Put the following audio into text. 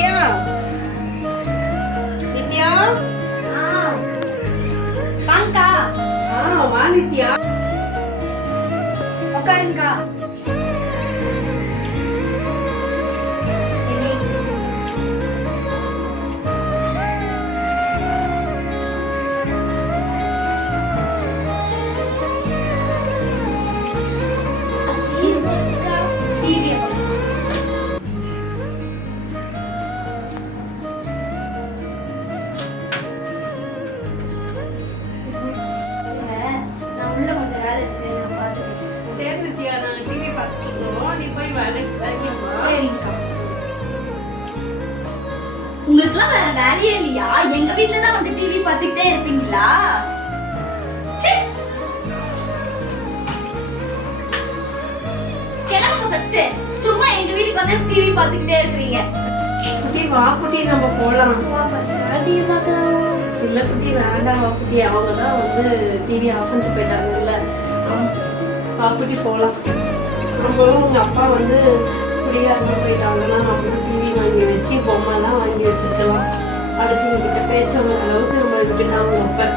நித்யா நித்யா வாங்கக்கா. வா நித்யா. உட்காருங்கக்கா. சரி நித்யா, நான் டிவி பார்த்துக்கிறோம். நீ போய் வேலைக்கு சரிங்கக்கா. உங்களுக்குலாம் வேற வேலையே இல்லையா? எங்க வீட்டுல தான் வந்து டிவி பார்த்துக்கிட்டே இருப்பீங்களா? ச்சே. கிளம்புங்க ஃபர்ஸ்ட். சும்மா எங்க வீட்டுக்கு வந்து டிவி பார்த்துக்கிட்டே இருக்கீங்க. குட்டி வா குட்டி, நம்ம போலாம். டிவி பார்க்கலாம். இல்ல குட்டி, வேண்டாம் வா குட்டி. அவங்க தான் வந்து டிவி ஆஃப் பண்ணிட்டு போயிட்டாங்கல்ல. வா குட்டி போலாம். நம்மளும் உங்க அப்பா வந்து குடியா இருக்க போயிட்டாங்கன்னா நம்மளும் டிவி வாங்கி வச்சு பொம்மைலாம் வாங்கி வச்சிருக்கலாம். அடுத்து எங்கிட்ட பேச்ச அளவுக்கு நம்மளை விட்டுட்டாங்க அப்ப.